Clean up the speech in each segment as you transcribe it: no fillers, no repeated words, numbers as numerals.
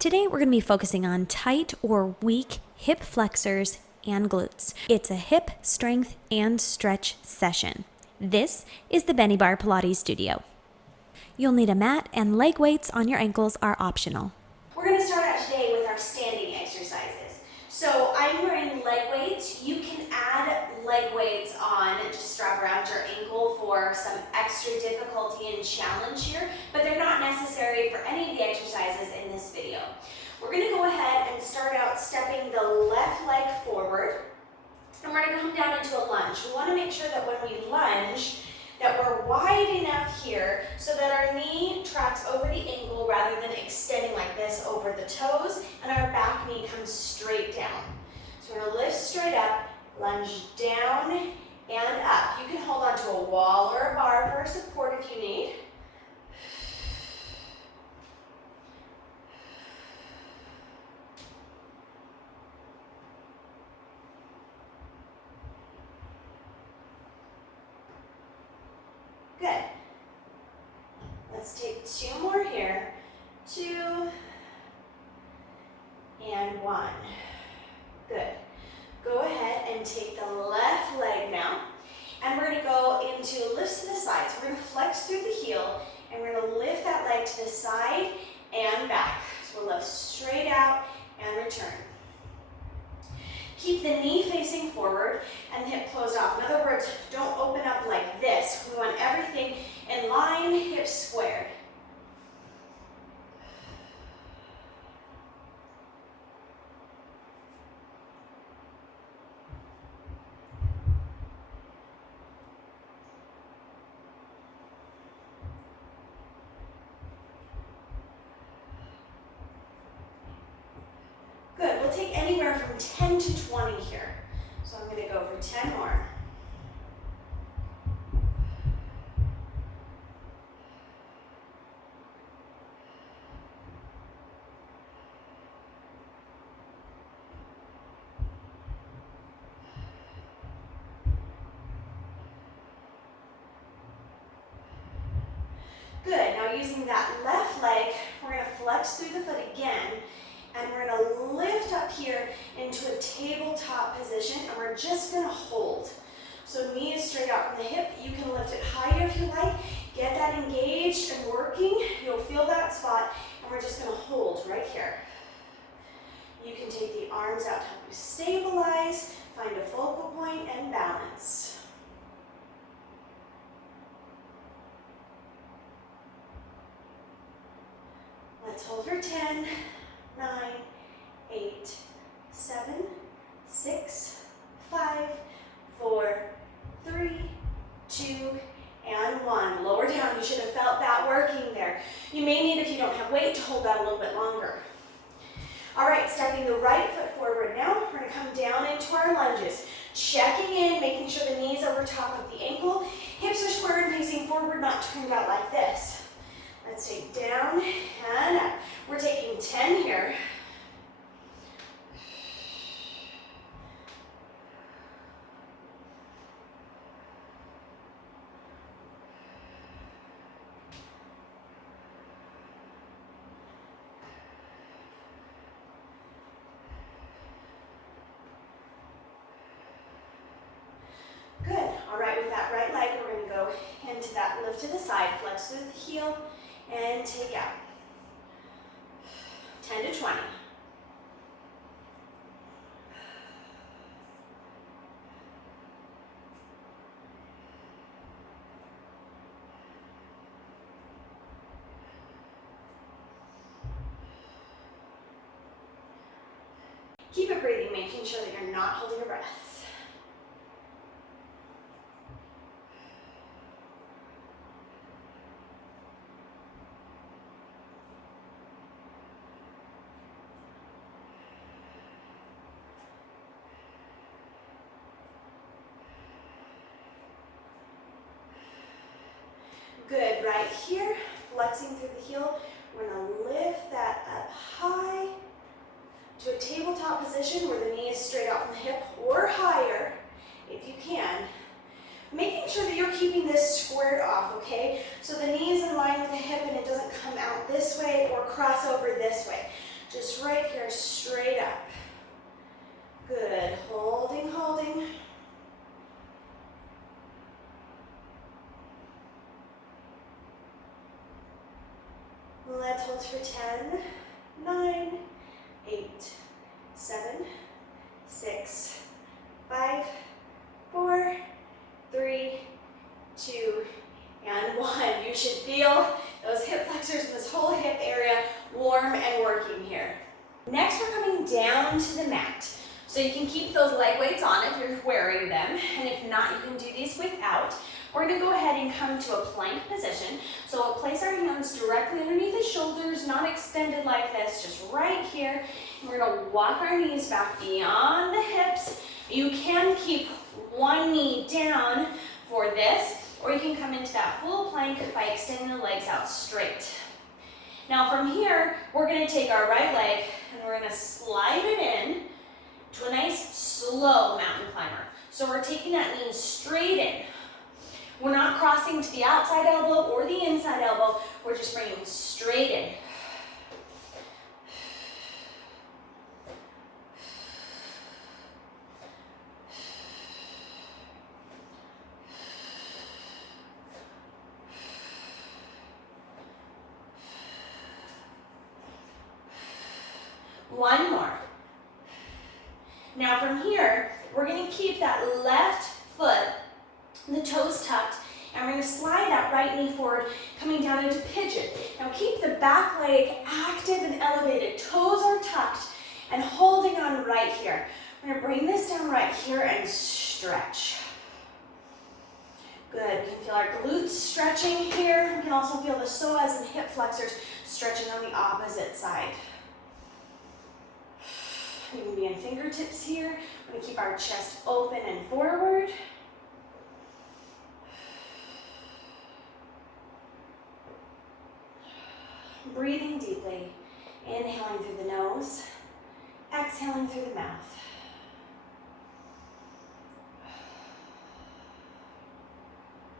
Today we're going to be focusing on tight or weak hip flexors and glutes. It's a hip strength and stretch session. This is the Benniebarrefitness Pilates studio. You'll need a mat, and leg weights on your ankles are optional. We're going to start out today with our standing exercises. So I'm wearing leg weights. You can add leg weights on, just strap around your ankle for some extra difficulty and challenge here, but they're not necessary for any of the exercises in this video. We're going to go ahead and start out stepping the left leg forward, and we're going to come down into a lunge. We want to make sure that when we lunge, that we're wide enough here so that our knee tracks over the ankle rather than extending like this over the toes, and our back knee comes straight down. So we're going to lift straight up, lunge down and up. You can hold onto a wall or a bar for support if you need. Good. Let's take two more here. 2 and 1. Good. Go ahead and take the left leg now. And we're going to go into lifts to the side. So we're going to flex through the heel, and we're going to lift that leg to the side and back. So we'll lift straight out and return. Keep the knee facing forward and the hip closed off. In other words, don't open up like this. We want everything in line, hips squared. Good, we'll take anywhere from 10 to 20 here. So I'm going to go for 10 more. Good, now using that left leg, we're going to flex through the foot again, and we're going to lift up here into a tabletop position, and we're just going to hold. So knee is straight out from the hip. You can lift it higher if you like. Get that engaged and working. You'll feel that spot, and we're just going to hold right here. You can take the arms out to help you stabilize, find a focal point, and balance. Let's hold for 10, 9, 8, 7, 6, 5, 4, 3, 2, and 1. Lower down. You should have felt that working there. You may need, if you don't have weight, to hold that a little bit longer. All right, stepping the right foot forward now. We're going to come down into our lunges. Checking in, making sure the knee's over top of the ankle. Hips are square and facing forward, not turned out like this. Let's take down and up. We're taking 10 here. Good. All right, with that right leg, we're going to go into that lift to the side, flex through the heel, and take out. 10 to 20. Keep it breathing, making sure that you're not holding your breath. Good, right here, flexing through the heel. We're going to lift that up high to a tabletop position where the knee is straight out from the hip or higher, if you can. Making sure that you're keeping this squared off, okay? So the knee is in line with the hip and it doesn't come out this way or cross over this way. Let's hold for 10, 9, 8, 7, 6, 5, 4, 3, 2, and 1. You should feel those hip flexors in this whole hip area warm and working here. Next, we're coming down to the mat. So you can keep those leg weights on if you're wearing them, and if not, you can do these without. We're going to go ahead and come to a plank position. So we'll place our hands directly underneath the shoulders, not extended like this, just right here. And we're going to walk our knees back beyond the hips. You can keep one knee down for this, or you can come into that full plank by extending the legs out straight. Now from here, we're going to take our right leg and we're going to slide it in to a nice slow mountain climber. So we're taking that knee straight in. We're not crossing to the outside elbow or the inside elbow. We're just bringing straight in. One more. Now from here, we're going to keep that left foot, the toes tucked, and we're going to slide that right knee forward, coming down into pigeon. Now keep the back leg active and elevated. Toes are tucked and holding on right here. We're going to bring this down right here and stretch. Good. We can feel our glutes stretching here. We can also feel the psoas and hip flexors stretching on the opposite side. We can be in fingertips here. We're going to keep our chest open and forward. Breathing deeply, inhaling through the nose, exhaling through the mouth.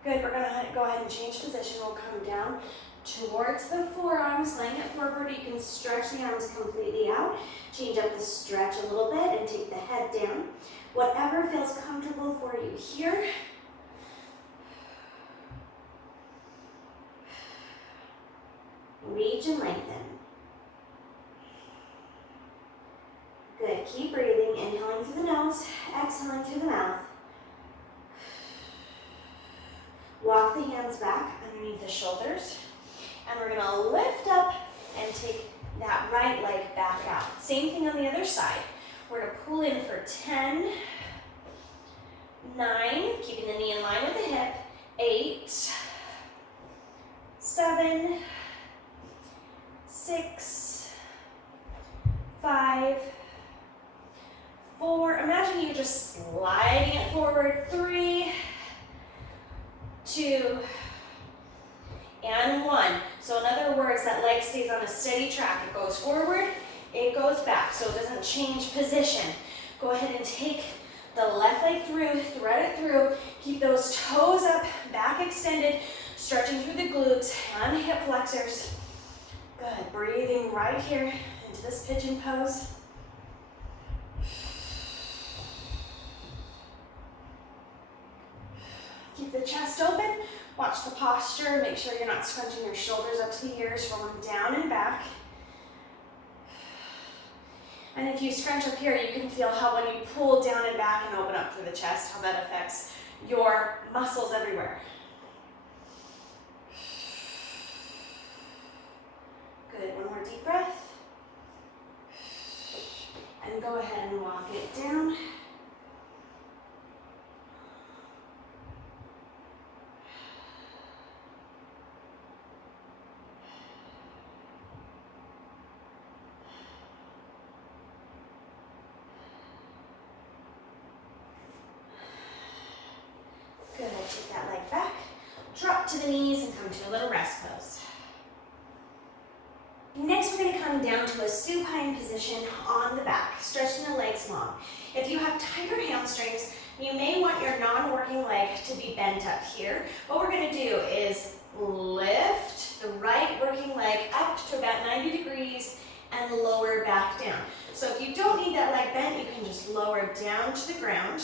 Good, we're going to go ahead and change position. We'll come down towards the forearms, laying it forward. You can stretch the arms completely out. Change up the stretch a little bit and take the head down. Whatever feels comfortable for you here. Reach and lengthen. Good, keep breathing, inhaling through the nose, exhaling through the mouth. Walk the hands back underneath the shoulders. And we're going to lift up and take that right leg back out. Same thing on the other side. We're going to pull in for 10, 9, keeping the knee in line with the hip, 8, 7, 6, 5, 4. Imagine you just sliding it forward. 3, 2, and 1. So in other words, that leg stays on a steady track. It goes forward, it goes back, so it doesn't change position. Go ahead and take the left leg through, thread it through, keep those toes up, back extended, stretching through the glutes and hip flexors. Good, breathing right here into this pigeon pose. Keep the chest open. Watch the posture. Make sure you're not scrunching your shoulders up to the ears, rolling down and back. And if you scrunch up here, you can feel how when you pull down and back and open up through the chest, how that affects your muscles everywhere. Good, one more deep breath. And go ahead and walk it down. Good, take that leg back, drop to the knees and come to a little rest pose. Next, we're going to come down to a supine position on the back, stretching the legs long. If you have tighter hamstrings, you may want your non-working leg to be bent up here. What we're going to do is lift the right working leg up to about 90 degrees and lower back down. So if you don't need that leg bent, you can just lower it down to the ground.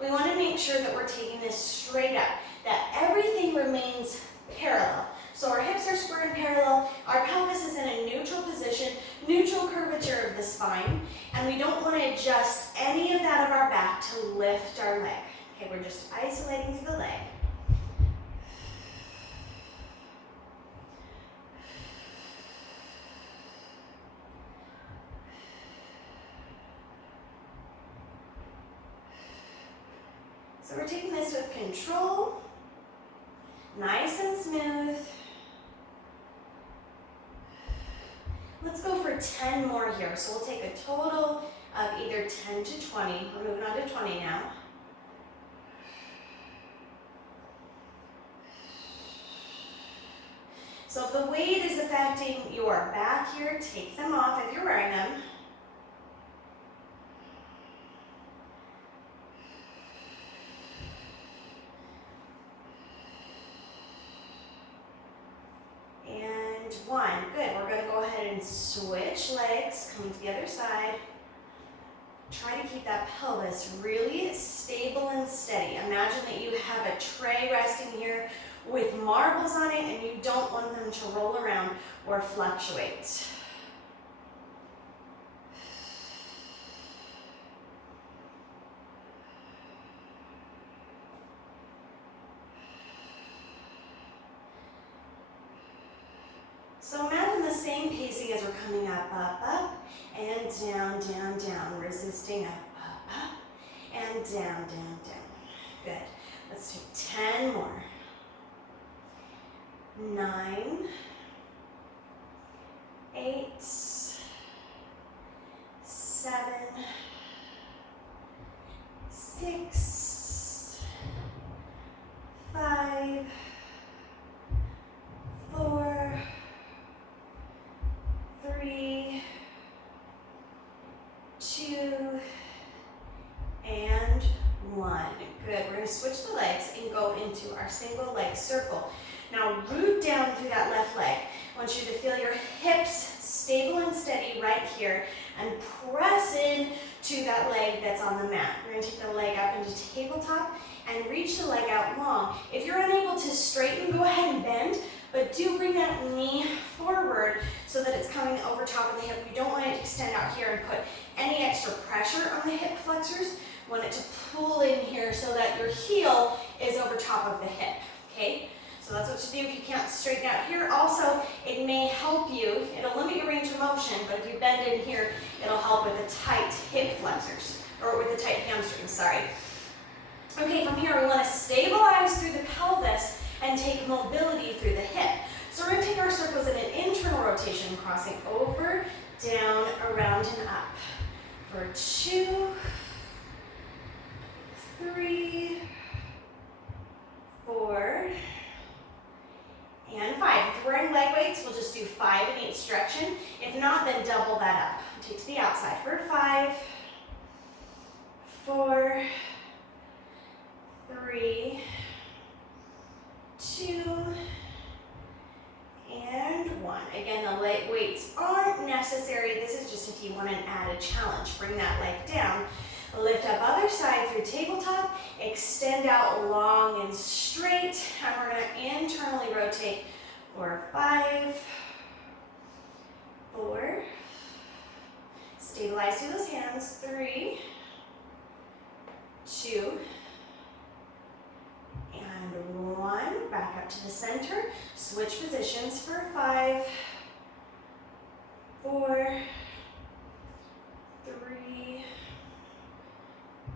We want to make sure that we're taking this straight up, that everything remains parallel. So our hips are square and parallel, our pelvis is in a neutral position, neutral curvature of the spine, and we don't want to adjust any of that of our back to lift our leg. Okay, we're just isolating through the leg. So we're taking this with control, nice and smooth. Let's go for 10 more here. So we'll take a total of either 10 to 20. We're moving on to 20 now. So if the weight is affecting your back here, take them off if you're wearing them. And 1, good. We're going to go ahead and switch legs, coming to the other side. Try to keep that pelvis really stable and steady. Imagine that you have a tray resting here with marbles on it and you don't want them to roll around or fluctuate. So imagine the same pacing as we're coming up, up, and down, down, down, resisting up, and down, down, down. Good. Let's take 10 more. 9, 8, 7, 6, 5, 4, 3, 2, and 1. Good. We're going to switch the legs and go into our single leg circle. Now root down through that left leg. I want you to feel your hips stable and steady right here and press in to that leg that's on the mat. We're going to take the leg up into tabletop and reach the leg out long. If you're unable to straighten, go ahead and bend, but do bring that knee forward so that it's coming over top of the hip. You don't want it to extend out here and put any extra pressure on the hip flexors. You want it to pull in here so that your heel is over top of the hip, okay? So that's what you do if you can't straighten out here. Also, it may help you, it'll limit your range of motion, but if you bend in here, it'll help with the tight hip flexors, or with the tight hamstrings, sorry. Okay, from here we want to stabilize through the pelvis and take mobility through the hip. So we're going to take our circles in an internal rotation, crossing over, down, around, and up. For 2, 3, 4, and 5. If you're wearing leg weights, we'll just do 5 and each direction. If not, then double that up. Take to the outside for 5, 4, 3, 2, and 1. Again, the leg weights aren't necessary. This is just if you want an added challenge. Bring that leg down. Lift up other side through tabletop. Extend out long and straight. And we're going to internally rotate for 5, 4. Stabilize through those hands. 3, 2, and 1. Back up to the center. Switch positions for 5, 4, 3,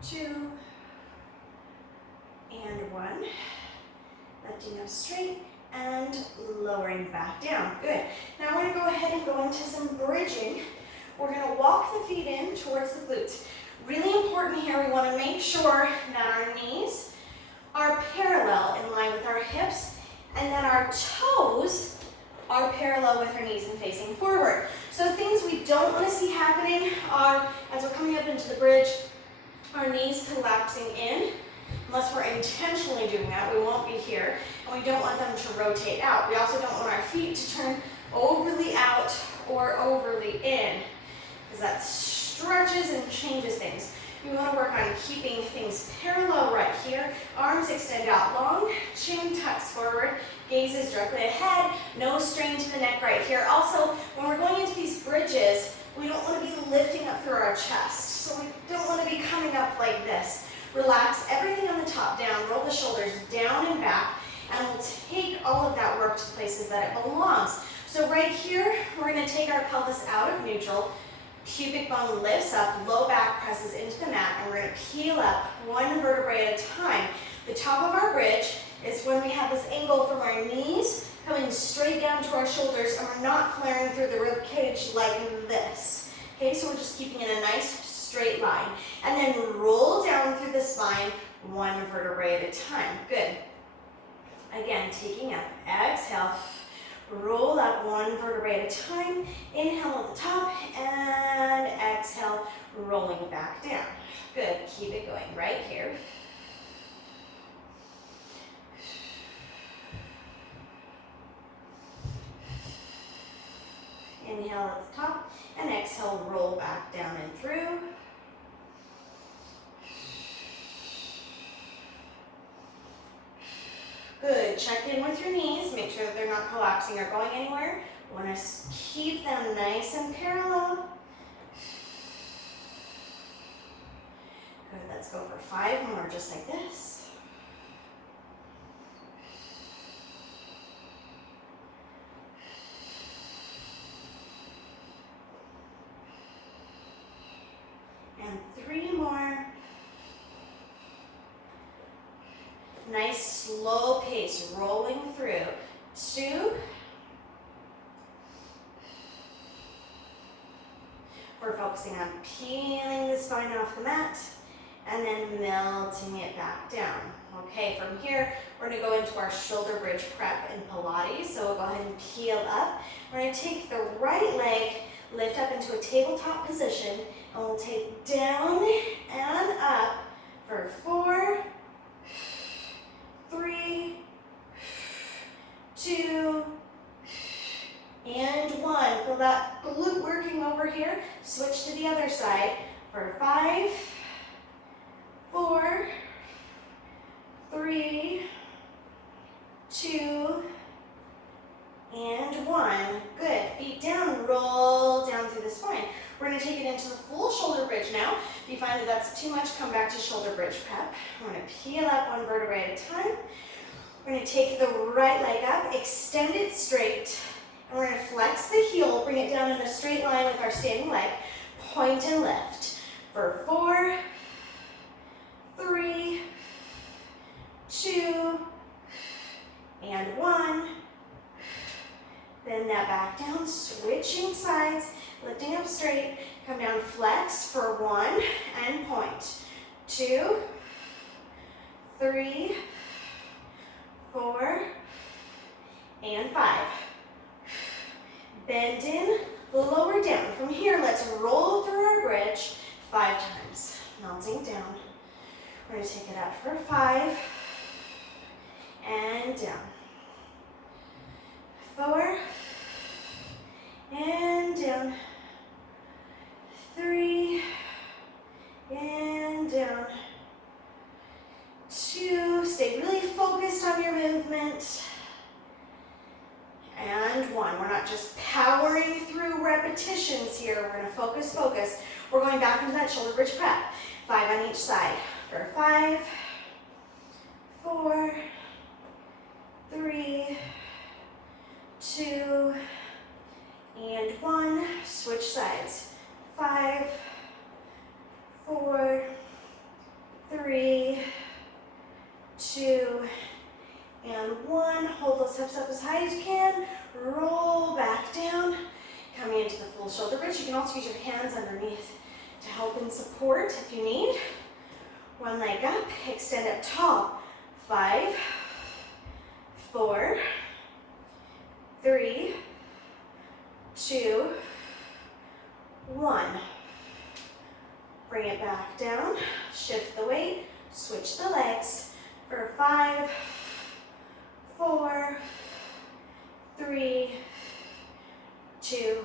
2, and 1. Lifting up straight and lowering back down. Good. Now we're going to go ahead and go into some bridging. We're going to walk the feet in towards the glutes. Really important here, we want to make sure that our knees are parallel in line with our hips and that our toes are parallel with our knees and facing forward. So things we don't want to see happening are, as we're coming up into the bridge, our knees collapsing in. Unless we're intentionally doing that, we won't be here. And we don't want them to rotate out. We also don't want our feet to turn overly out or overly in, because that stretches and changes things. We want to work on keeping things parallel right here. Arms extend out long, chin tucks forward, gaze is directly ahead, no strain to the neck right here. Also, when we're going into these bridges, we don't want to be lifting up through our chest. So we don't want to be coming up like this. Relax everything on the top down, roll the shoulders down and back, and we'll take all of that work to places that it belongs. So right here, we're going to take our pelvis out of neutral, pubic bone lifts up, low back presses into the mat, and we're going to peel up one vertebrae at a time. The top of our bridge is when we have this angle from our knees coming straight down to our shoulders, and we're not flaring through the rib cage like this. Okay, so we're just keeping it a nice straight line. And then roll down through the spine, one vertebrae at a time. Good. Again, taking up, exhale, roll up one vertebrae at a time, inhale at the top, and exhale, rolling back down. Good, keep it going right here. Inhale at the top, and exhale, roll back down and through. Good, check in with your knees, make sure that they're not collapsing or going anywhere. Want to keep them nice and parallel. Good, let's go for 5 more, just like this. And 3 more. Nice slow pace, rolling through. 2. We're focusing on peeling the spine off the mat and then melting it back down. Okay, from here, we're gonna go into our shoulder bridge prep in Pilates. So we'll go ahead and peel up. We're gonna take the right leg, lift up into a tabletop position, and we'll take down and up for 4, 3, 2, and 1. Feel that glute working over here. Switch to the other side for 5, 4, 3, 2, and 1. Good. Feet down, roll down through the spine. We're going to take it into the full shoulder bridge now. If you find that that's too much, come back to shoulder bridge prep. We're going to peel up one vertebrae at a time. We're going to take the right leg up, extend it straight, and we're going to flex the heel, bring it down in a straight line with our standing leg, point and lift for 4, 3, 2, and 1. Then that back down, switching sides, lifting up straight, come down, flex for 1, and point. 2, 3, 4, and 5. Bend in, lower down. From here, let's roll through our bridge 5 times. Melting down. We're going to take it up for 5, and down. 4, and down. 3, and down. 2, stay really focused on your movement. And 1, we're not just powering through repetitions here, we're going to focus, focus. We're going back into that shoulder bridge prep. 5 on each side. For 5, 4, 3, 2, and 1. Switch sides. 5, 4, 3, 2, and 1. Hold those hips up as high as you can. Roll back down. Coming into the full shoulder bridge. You can also use your hands underneath to help and support if you need. 1 leg up. Extend up tall. 5, 4, 3, 2, 1. Bring it back down. Shift the weight. Switch the legs for 5, 4, 3, 2,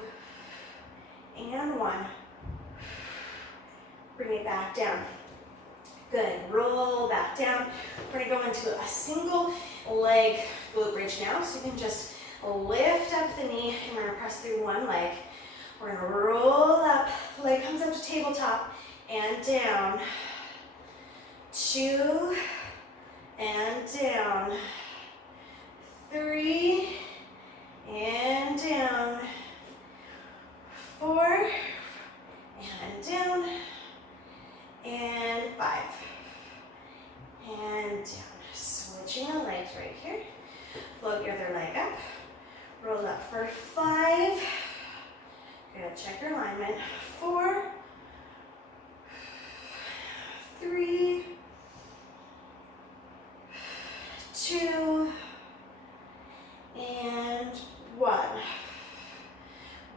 and 1. Bring it back down. Good, roll back down. We're gonna go into a single leg glute bridge now. So you can just lift up the knee and we're gonna press through one leg. We're gonna roll up, leg comes up to tabletop and down. 2 and down. 3 and down. 4 and down. And 5 and down. Switching the legs right here. Float your other leg up. Roll up for 5. Good, check your alignment. 4, 3, 2, and 1.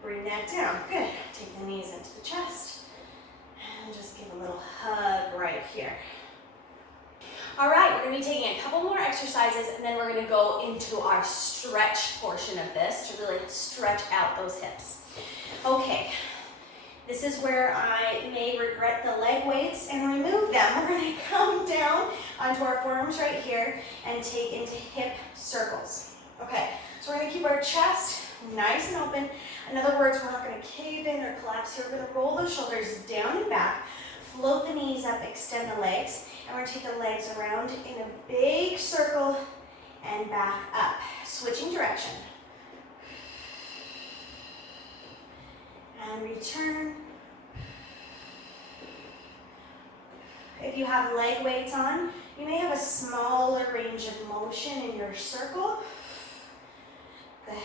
Bring that down. Good. Take the knees into the chest. And just give a little hug right here. All right, we're going to be taking a couple more exercises and then we're going to go into our stretch portion of this to really stretch out those hips. Okay, this is where I may regret the leg weights and remove them. We're going to come down onto our forearms right here and take into hip circles. Okay, so we're going to keep our chest nice and open. In other words, we're not going to cave in or collapse here. We're going to roll those shoulders down and back, float the knees up, extend the legs, and we're going to take the legs around in a big circle and back up. Switching direction. And return. If you have leg weights on, you may have a smaller range of motion in your circle. Good.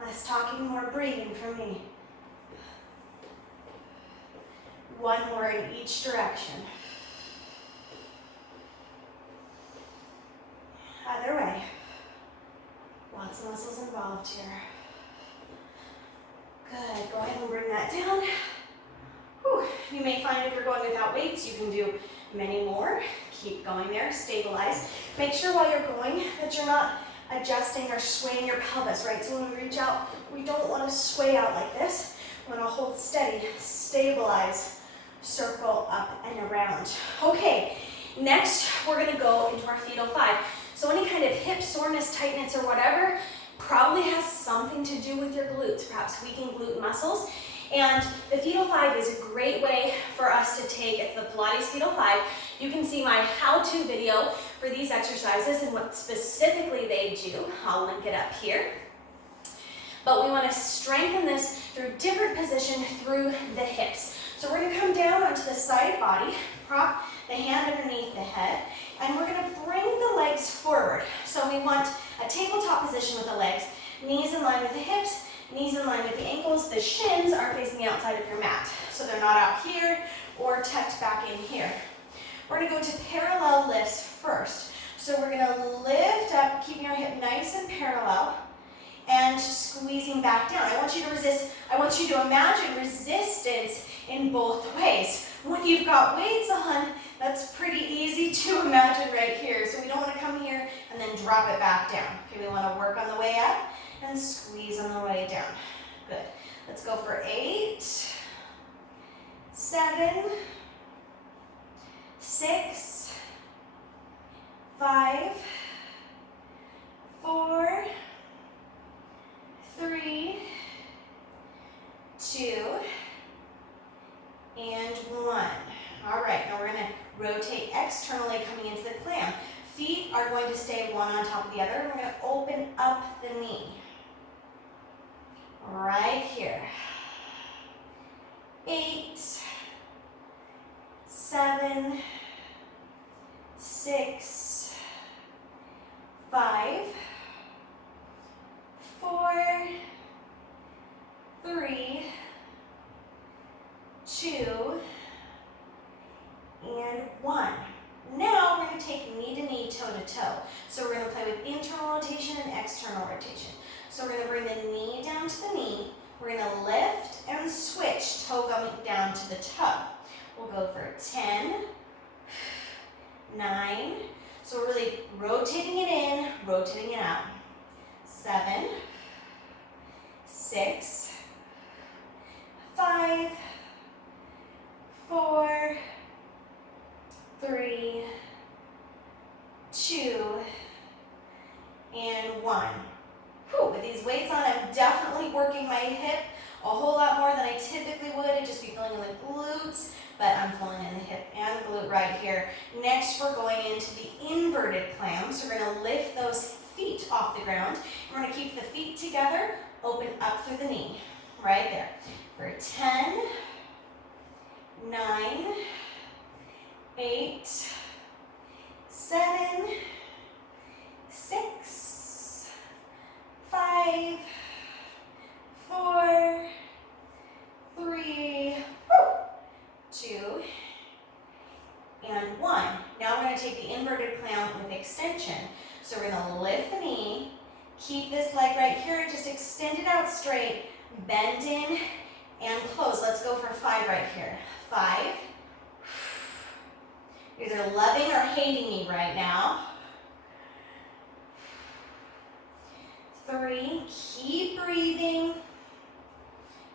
Less talking, more breathing for me. 1 more in each direction. Other way. Lots of muscles involved here. Good, go ahead and bring that down. Whew. You may find if you're going without weights, you can do many more. Keep going there, stabilize. Make sure while you're going that you're not adjusting or swaying your pelvis, right? So when we reach out, we don't want to sway out like this. We want to hold steady, stabilize, circle up and around. Okay, next we're going to go into our fetal 5. So any kind of hip soreness, tightness, or whatever probably has something to do with your glutes, perhaps weakened glute muscles. And the fetal 5 is a great way for us to take, it's the Pilates fetal 5. You can see my how-to video for these exercises and what specifically they do. I'll link it up here. But we want to strengthen this through different position through the hips. So we're going to come down onto the side body, prop the hand underneath the head, and we're going to bring the legs forward. So we want a tabletop position with the legs, knees in line with the hips, knees in line with the ankles. The shins are facing the outside of your mat, so they're not out here or tucked back in here. We're going to go to parallel lifts first. So we're going to lift up, keeping your hip nice and parallel, and squeezing back down. I want you to resist. I want you to imagine resistance in both ways. When you've got weights on, that's pretty easy to imagine right here. So we don't want to come here and then drop it back down. Okay, we want to work on the way up and squeeze on the way down. Good. Let's go for 8, 7, 6, 5, 4, 3, 2, and 1. All right, now we're going to rotate externally coming into the clam. Feet are going to stay one on top of the other. We're going to open up the knee. Right here. 8, 7, 6, 5, 4, 3, 2, and 1. Now we're going to take knee to knee, toe to toe. So we're going to play with internal rotation and external rotation. So we're going to bring the knee down to the knee. We're going to lift and switch, toe going down to the toe. We'll go for 10, 9. So we're really rotating it in, rotating it out. 7, 6, 5, 4, 3, 2, and 1. Whew, with these weights on, I'm definitely working my hip a whole lot more than I typically would. I'd just be feeling in the glutes, but I'm feeling in the hip and glute right here. Next, we're going into the inverted clam. So we're going to lift those feet off the ground. We're going to keep the feet together, open up through the knee, right there. For 10, 9, 8, 7, 6, 5, 4, 3, 2, and 1. Now we're going to take the inverted clam with extension. So we're going to lift the knee, keep this leg right here, just extend it out straight, bend in, and close. Let's go for 5 right here. 5. You're either loving or hating me right now. 3, keep breathing.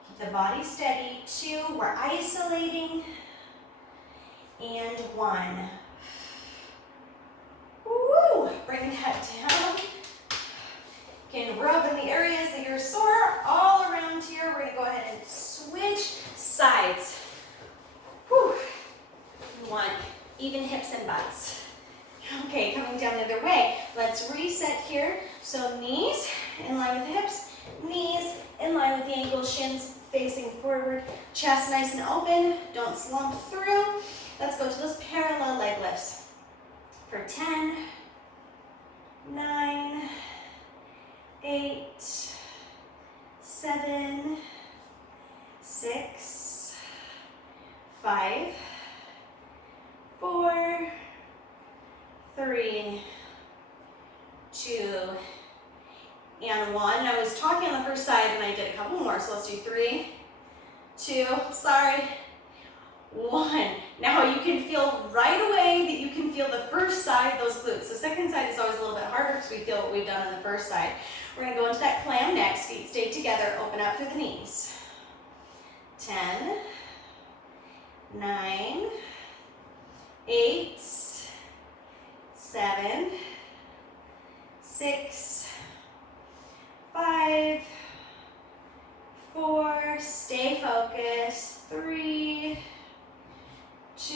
Keep the body steady. 2, we're isolating. And 1. Woo! Bring that down. You can rub in the areas that you're sore all around here. We're going to go ahead and switch sides. Whew. We want even hips and butts. Okay, coming down the other way. Let's reset here. So knees in line with the hips, knees in line with the ankles, shins facing forward, chest nice and open. Don't slump through. Let's go to those parallel leg lifts. For 10, 9, 8, 7, 6, 5, 4, 3, 2, and 1. I was talking on the first side and I did a couple more, so let's do 3, 2, sorry, 1. Now you can feel right away that you can feel the first side, those glutes. The second side is always a little bit harder because we feel what we've done on the first side. We're going to go into that clam next. Feet stay together, open up through the knees. 10, 9, 8, 7, 6, 5, 4, stay focused, 3, 2,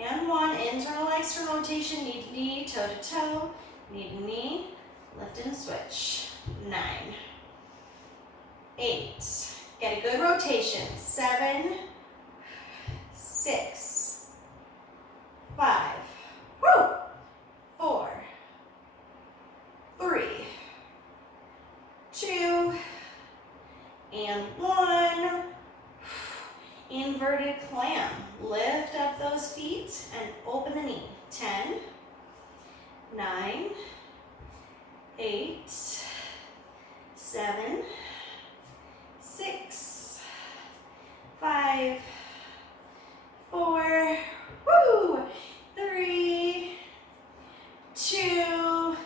and 1. Internal, external rotation, knee to knee, toe to toe, knee to knee, lift and switch. 9, 8, get a good rotation. 7, 6, 5, 4, 3, 2, and 1. Inverted clam. Lift up those feet and open the knee. 10, 9, 8, 7, 6, 5, 4, 3, 2,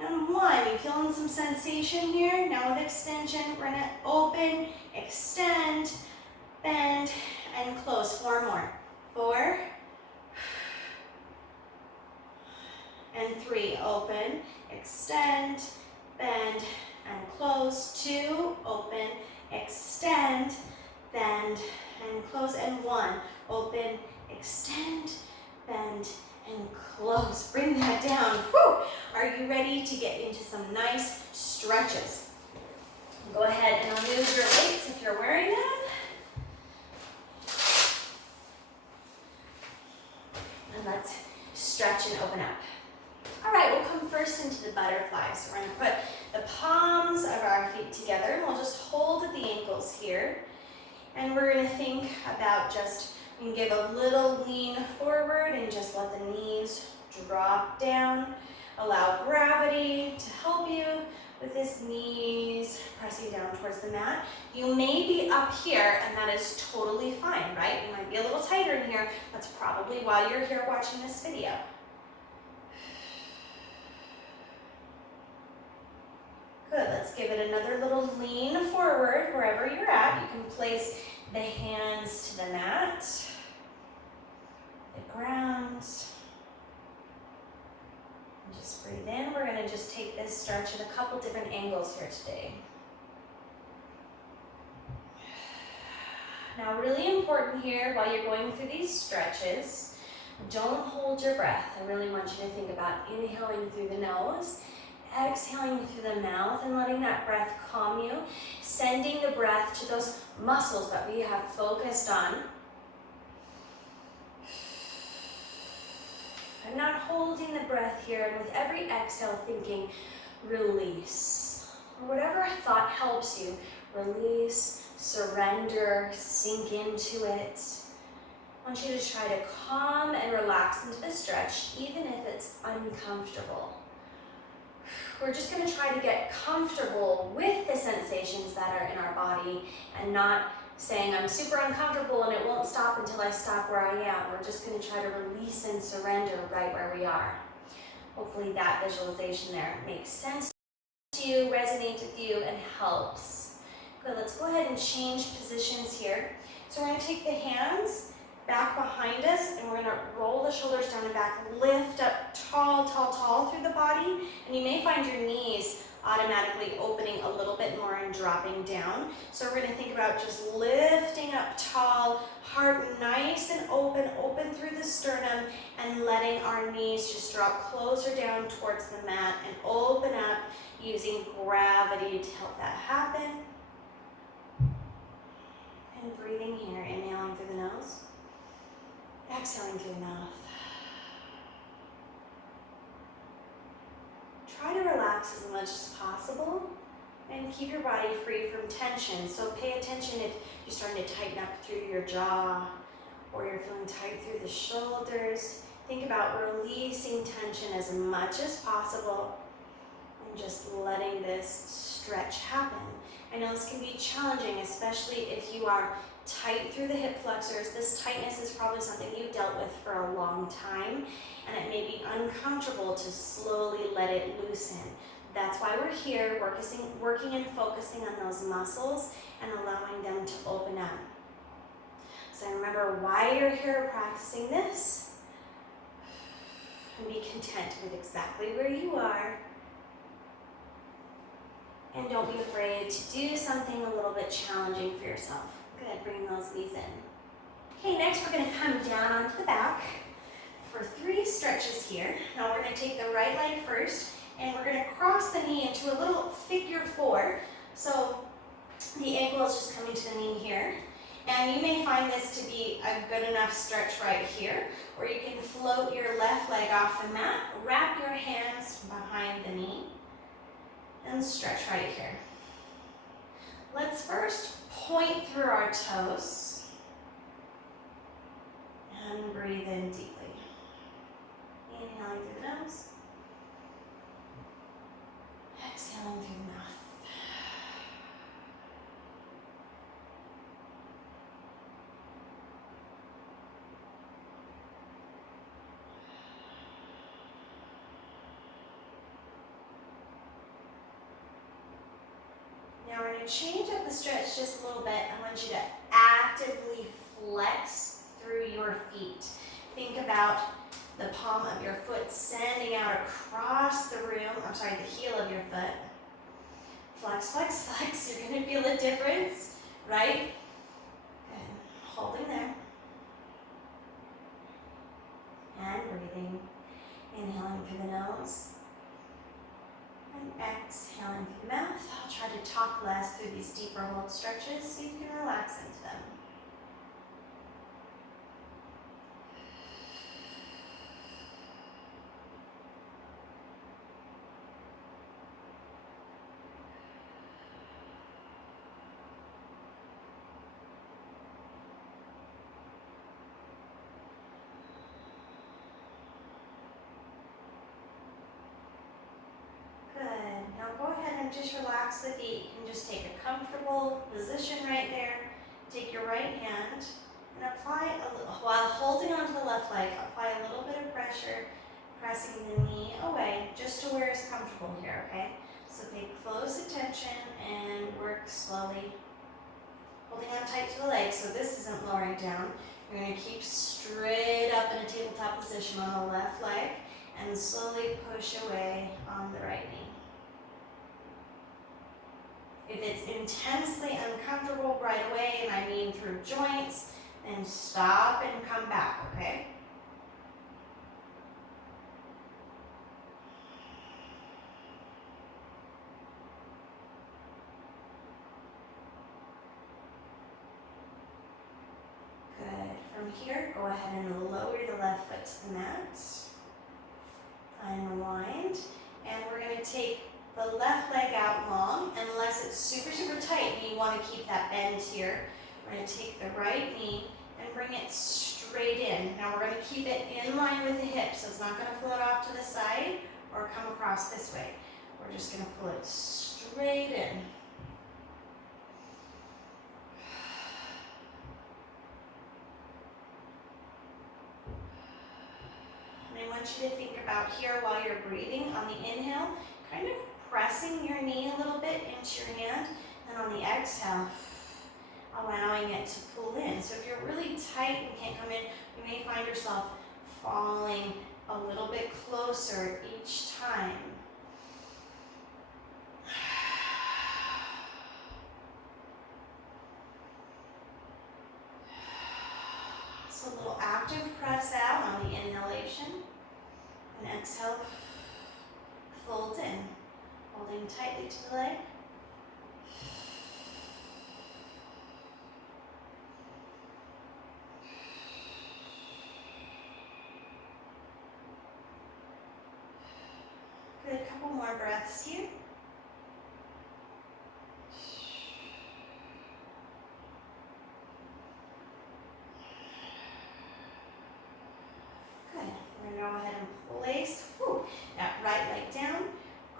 and 1. You feeling some sensation here? Now with extension, we're going to open, extend, bend, and close. 4 more. 4, and 3. Open, extend, bend, and close. 2, open, extend, bend, and close. And 1, open, extend, bend, and close. Bring that down. Woo! Are you ready to get into some nice stretches? Go ahead and remove your weights if you're wearing them. And let's stretch and open up. All right, we'll come first into the butterfly. So we're going to put the palms of our feet together, and we'll just hold at the ankles here. And we're going to think about just, you can give a little lean forward and just let the knees drop down. Allow gravity to help you with his knees pressing down towards the mat. You may be up here, and that is totally fine, right? You might be a little tighter in here. That's probably why you're here watching this video. Good, let's give it another little lean forward wherever you're at. You can place the hands to the mat, the ground. And just breathe in. We're gonna just take this stretch at a couple different angles here today. Now, really important here while you're going through these stretches, don't hold your breath. I really want you to think about inhaling through the nose, exhaling through the mouth, and letting that breath calm you, sending the breath to those muscles that we have focused on. I'm not holding the breath here, and with every exhale thinking, release. Or whatever thought helps you, release, surrender, sink into it. I want you to try to calm and relax into the stretch, even if it's uncomfortable. We're just going to try to get comfortable with the sensations that are in our body and not saying I'm super uncomfortable and it won't stop until I stop where I am. We're just going to try to release and surrender right where we are. Hopefully that visualization there makes sense to you, resonates with you, and helps. Good, let's go ahead and change positions here. So we're going to take the hands back behind us, and we're going to roll the shoulders down and back, lift up tall, tall, tall through the body, and you may find your knees automatically opening a little bit more and dropping down. So we're going to think about just lifting up tall, heart nice and open, open through the sternum, and letting our knees just drop closer down towards the mat and open up using gravity to help that happen. And breathing here, inhaling through the nose. Exhaling through the mouth. Try to relax as much as possible and keep your body free from tension. So pay attention if you're starting to tighten up through your jaw or you're feeling tight through the shoulders. Think about releasing tension as much as possible and just letting this stretch happen. I know this can be challenging, especially if you are tight through the hip flexors. This tightness is probably something you've dealt with for a long time, and it may be uncomfortable to slowly let it loosen. That's why we're here, working and focusing on those muscles and allowing them to open up. So remember why you're here practicing this, and be content with exactly where you are. And don't be afraid to do something a little bit challenging for yourself. Good, bring those knees in. Okay, next we're going to come down onto the back for 3 stretches here. Now we're going to take the right leg first, and we're going to cross the knee into a little figure 4. So the ankle is just coming to the knee here. And you may find this to be a good enough stretch right here, or you can float your left leg off the mat, wrap your hands behind the knee, and stretch right here. Let's first point through our toes and breathe in deeply. Inhaling through the nose, exhaling through the mouth. Now we're going to change up the stretch just a little bit. I want you to actively flex through your feet. Think about the palm of your foot sending out across the room, the heel of your foot. Flex, flex, flex. You're going to feel a difference, right? Good. Holding there. And breathing. Inhaling through the nose. And exhaling through the mouth. I'll try to talk less through these deeper hold stretches so you can relax into them. Good. Now go ahead and just relax the feet. You can just take a comfortable position right there. Take your right hand and apply, while holding onto the left leg, apply a little bit of pressure, pressing the knee away, just to where it's comfortable here, okay? So pay close attention and work slowly. Holding on tight to the leg, so this isn't lowering down. You're going to keep straight up in a tabletop position on the left leg and slowly push away on the right knee. If it's intensely uncomfortable right away, and I mean through joints, then stop and come back, okay? Good. From here, go ahead and lower the left foot to the mat. Unwind. And we're going to take the left leg out long, unless it's super, super tight and you want to keep that bend here. We're going to take the right knee and bring it straight in. Now we're going to keep it in line with the hip, so it's not going to float off to the side or come across this way. We're just going to pull it straight in. And I want you to think about here while you're breathing on the inhale, kind of pressing your knee a little bit into your hand, and on the exhale, allowing it to pull in. So if you're really tight and can't come in, you may find yourself falling a little bit closer each time. So a little active press out on the inhalation, and exhale, fold in. Holding tightly to the leg. Good, a couple more breaths here. Good, we're going to go ahead and place that right leg down.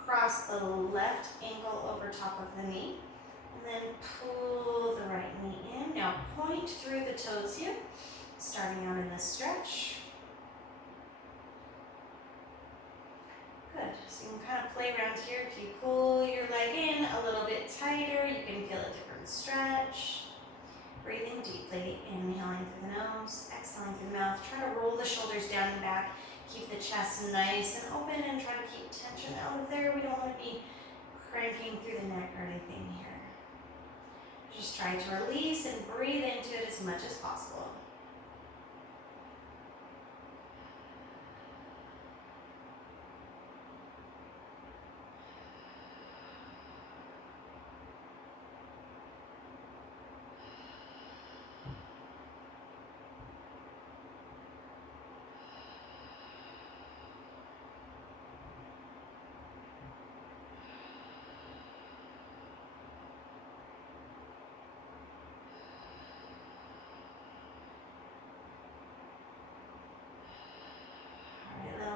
Cross the left ankle over top of the knee, and then pull the right knee in. Now point through the toes here, starting out in the stretch. Good, so you can kind of play around here. If you pull your leg in a little bit tighter, you can feel a different stretch. Breathing deeply, inhaling through the nose, exhaling through the mouth. Try to roll the shoulders down and back. Keep the chest nice and open and try to keep tension out of there. We don't want to be cranking through the neck or anything here. Just try to release and breathe into it as much as possible.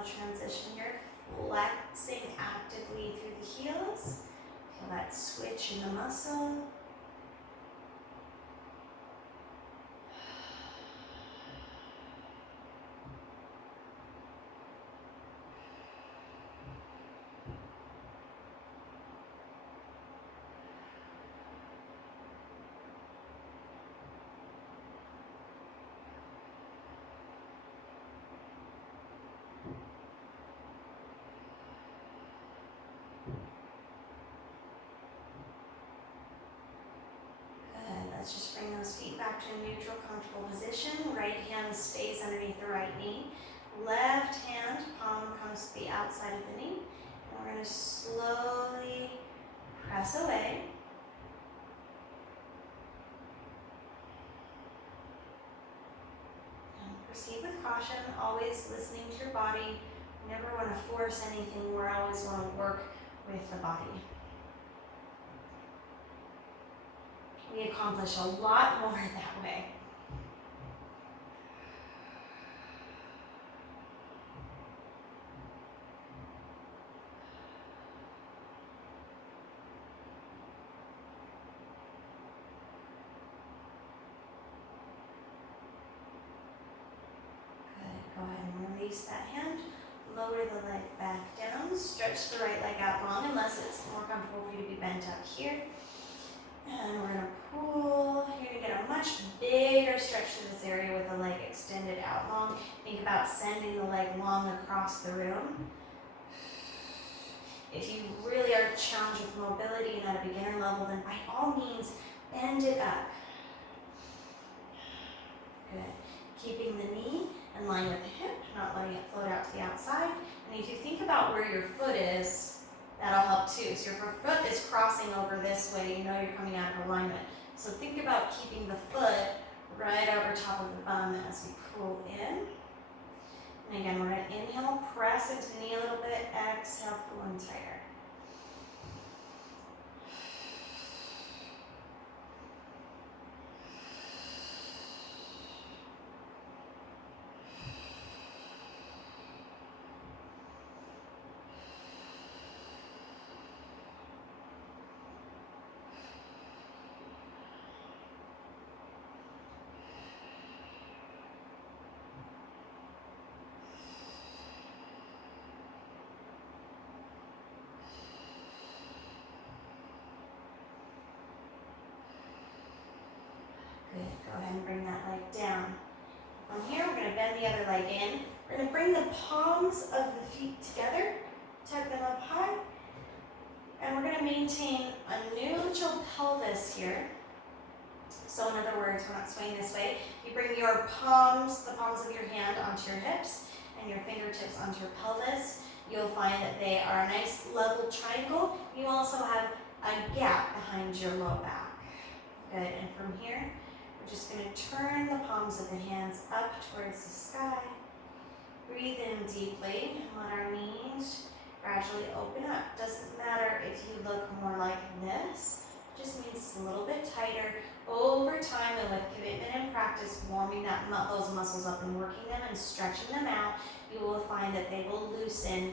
Transition here, flexing actively through the heels. Feel that switch in the muscle. Let's just bring those feet back to a neutral, comfortable position. Right hand stays underneath the right knee. Left hand, palm comes to the outside of the knee. And we're going to slowly press away. And proceed with caution, always listening to your body. You never want to force anything. We always want to work with the body. We accomplish a lot more that way. release that hand. Lower the leg back down. Stretch the right leg out long unless it's more comfortable for you to be bent up here. And we're going to pull. You're going to get a much bigger stretch to this area with the leg extended out long. Think about sending the leg long across the room. If you really are challenged with mobility and at a beginner level, then by all means, bend it up. Good. Keeping the knee in line with the hip, not letting it float out to the outside. And if you think about where your foot is, that'll help too. So your foot is crossing over this way, you know you're coming out of alignment. So think about keeping the foot right over top of the bum as we pull in. And again, we're going to inhale, press into the knee a little bit, exhale, pull in tighter. Good. Go ahead and bring that leg down. From here, we're going to bend the other leg in. We're going to bring the palms of the feet together, tuck them up high, and we're going to maintain a neutral pelvis here. So in other words, we're not swaying this way. You bring your palms, the palms of your hand onto your hips and your fingertips onto your pelvis. You'll find that they are a nice level triangle. You also have a gap behind your low back. Good, and from here, we're just going to turn the palms of the hands up towards the sky. Breathe in deeply and let our knees gradually open up. Doesn't matter if you look more like this, just means it's a little bit tighter. Over time and with commitment and practice, warming those muscles up and working them and stretching them out, you will find that they will loosen.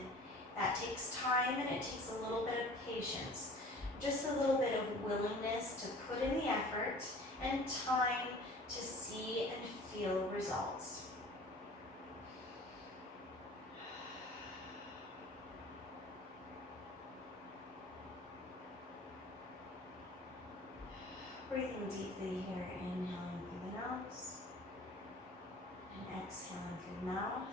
That takes time and it takes a little bit of patience. Just a little bit of willingness to put in the effort and time to see and feel results. Breathing deeply here, inhaling through the nose and exhaling through the mouth.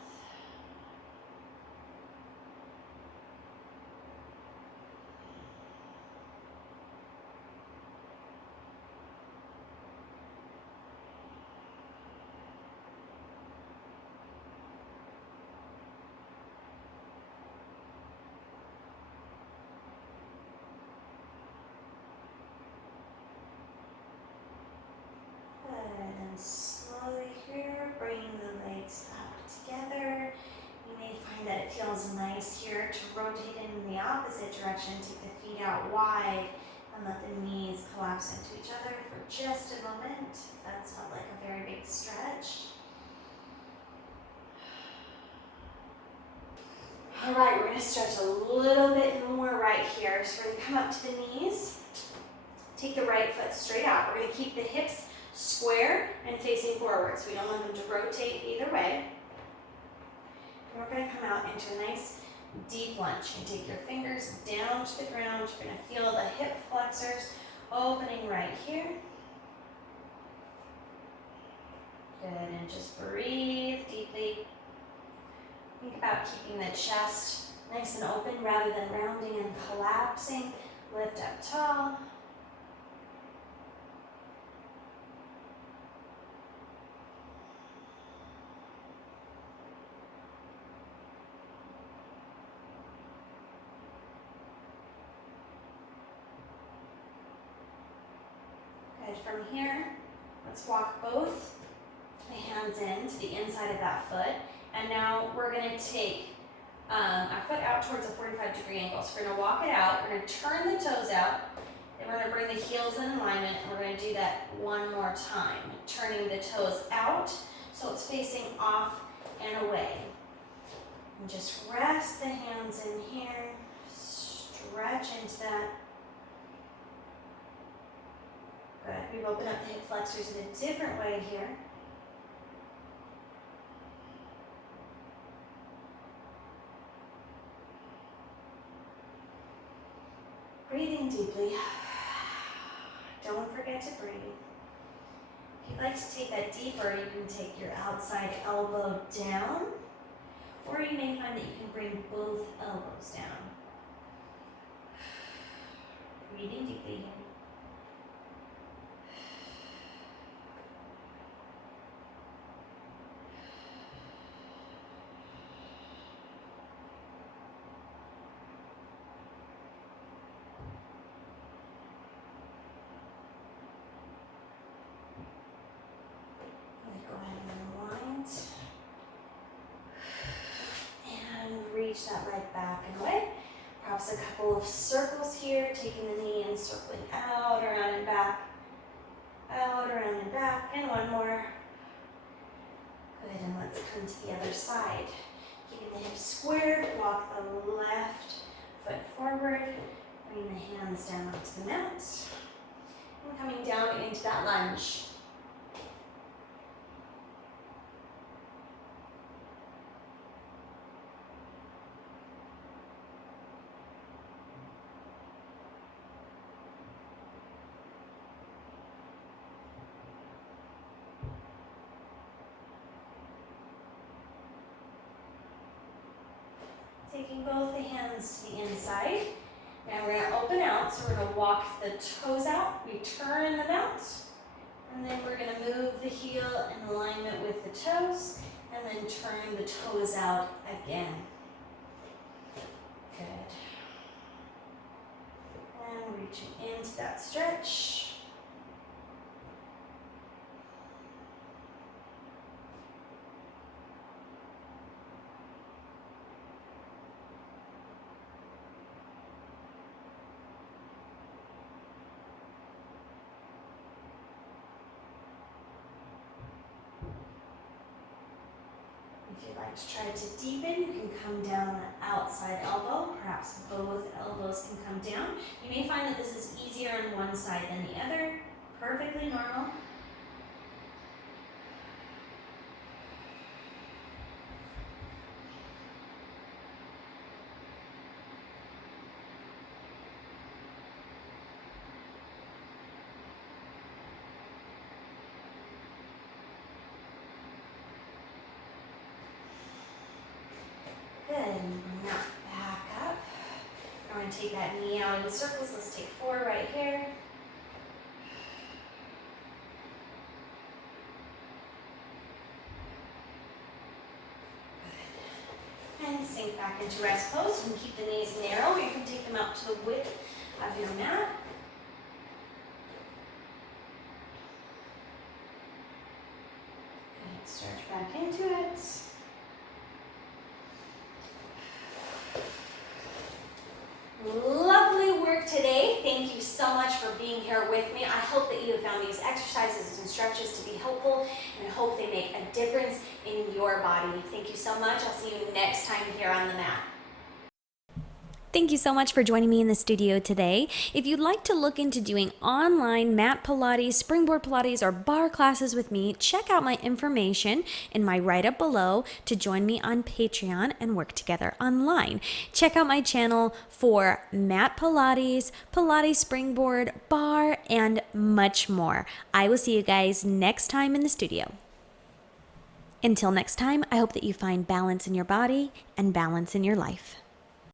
Slowly here, bringing the legs up together. You may find that it feels nice here to rotate in the opposite direction. Take the feet out wide and let the knees collapse into each other for just a moment. That's felt like a very big stretch. All right, we're going to stretch a little bit more right here. So we're going to come up to the knees. Take the right foot straight out. We're going to keep the hips square and facing forward, so we don't want them to rotate either way. And we're going to come out into a nice deep lunge. You can take your fingers down to the ground. You're going to feel the hip flexors opening right here. Good, and just breathe deeply. Think about keeping the chest nice and open rather than rounding and collapsing. Lift up tall. From here, let's walk both the hands in to the inside of that foot. And now we're going to take our foot out towards a 45-degree angle. So we're going to walk it out. We're going to turn the toes out. Then we're going to bring the heels in alignment. And we're going to do that one more time. Turning the toes out so it's facing off and away. And just rest the hands in here. Stretch into that. Good. We've opened up the hip flexors in a different way here. Breathing deeply. Don't forget to breathe. If you'd like to take that deeper, you can take your outside elbow down, or you may find that you can bring both elbows down. Breathing deeply here. Go ahead and unwind. And reach that leg back and away. Perhaps a couple of circles here, taking the knee and circling out, around and back. Out, around and back. And one more. Good, and let's come to the other side. Keeping the hips squared, walk the left foot forward. Bring the hands down onto the mat. And coming down into that lunge. Taking both the hands to the inside. Now we're going to open out, so we're going to walk the toes out. We turn them out. And then we're going to move the heel in alignment with the toes. And then turn the toes out again. Good. And reaching into that stretch. If you'd like to try to deepen, you can come down the outside elbow. Perhaps both elbows can come down. You may find that this is easier on one side than the other. Perfectly normal. Good, and bring that back up. I'm going to take that knee out in circles. Let's take 4 right here. Good. And sink back into rest pose. You can keep the knees narrow, or you can take them out to the width of your mat. Good, stretch back into it. Lovely work today. Thank you so much for being here with me. I hope that you have found these exercises and stretches to be helpful, and I hope they make a difference in your body. Thank you so much. I'll see you next time here on the mat. Thank you so much for joining me in the studio today. If you'd like to look into doing online Mat Pilates, Springboard Pilates, or Barre classes with me, check out my information in my write-up below to join me on Patreon and work together online. Check out my channel for Mat Pilates, Pilates Springboard, Barre, and much more. I will see you guys next time in the studio. Until next time, I hope that you find balance in your body and balance in your life.